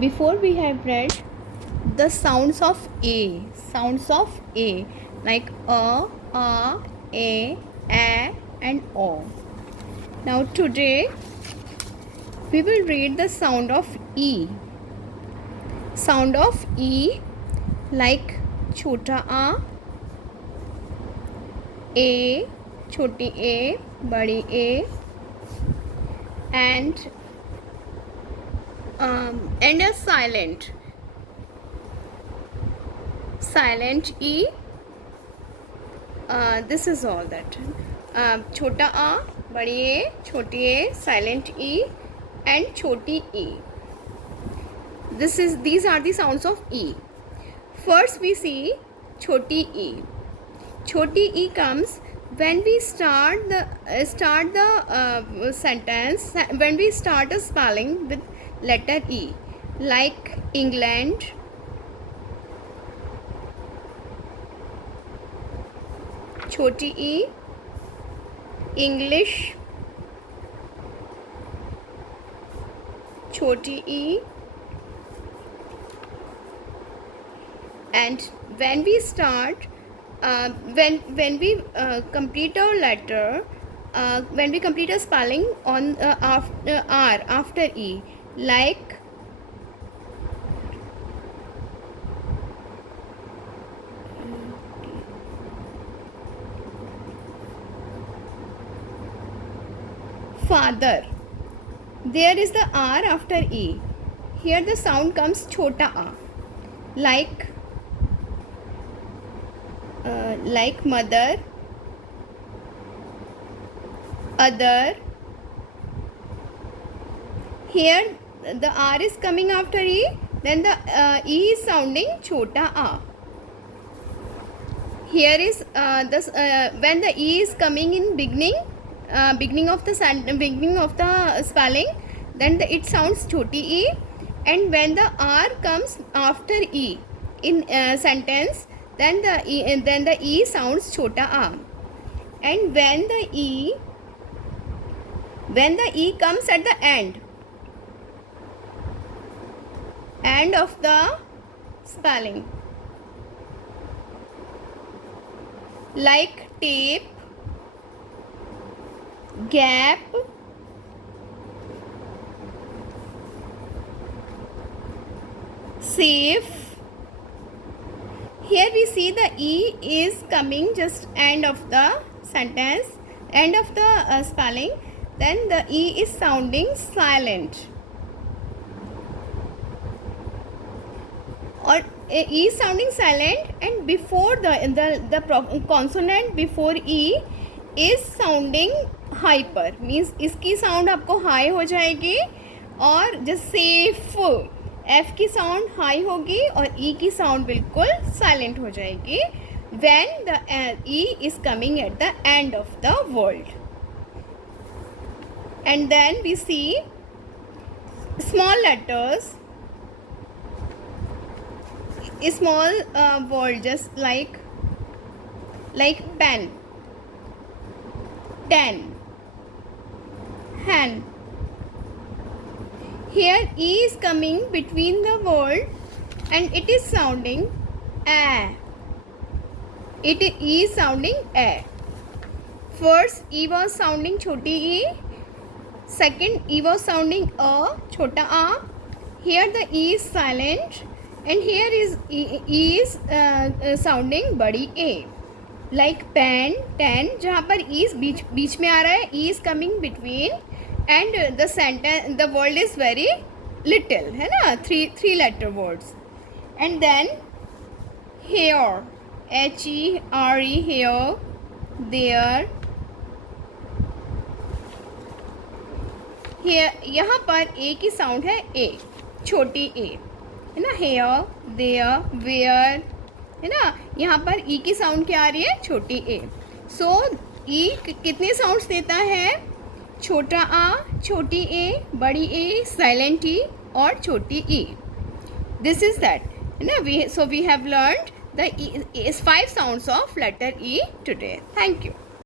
Before we have read the sounds of A, like a, and O. Now today we will read the sound of E. Sound of E like छोटा A, छोटी A, बड़ी A, and a silent E. This is all that. छोटा A, बड़ी A, छोटी A, silent E, and छोटी E. These are the sounds of E. First we see छोटी E. छोटी E comes when we start the sentence, when we start a spelling with letter E, like England, छोटी E, English, छोटी E, and when we start when we complete a letter, when we complete a spelling on after R, after E, like father, there is the R after E. Here the sound comes छोटा A, like mother, other. Here the R is coming after E, then the E is sounding छोटा A. Here is when the E is coming in beginning of the spelling, then it sounds छोटी E, and when the R comes after E in sentence, then the E sounds छोटा A. And when the E comes at the end of the spelling, like tape, gap, safe. Here we see the E is coming just end of the sentence, end of the spelling, then the E is sounding silent, or E is sounding silent, and before the consonant before E is sounding hyper, means इसकी sound आपको high हो जाएगी, और just safe, F की sound high होगी और E की sound बिल्कुल साइलेंट हो जाएगी when the E is coming at the end of the word. And then we see small letters, small word, just like pen, ten, hen. Here E is coming between the word and it is sounding A. E is sounding A. First E was sounding छोटी E. Second E was sounding A, छोटा A. Here the E is silent, and here is E is sounding बड़ी A. Like pen, ten, जहाँ पर E is बीच में आ रहा है, E is coming between, and the sentence, the word is very little, है ना, three letter words. And then here, HERE, here, there. Here, यहाँ पर A की sound है A, छोटी A, है ना, here, there, where, है ना. यहाँ पर E की sound क्या आ रही है, छोटी A. So E कितने sounds देता है, छोटा A, छोटी A, बड़ी A, silent E और छोटी E. This is that, है ना. So we have learned the 5 sounds of letter E today. Thank you.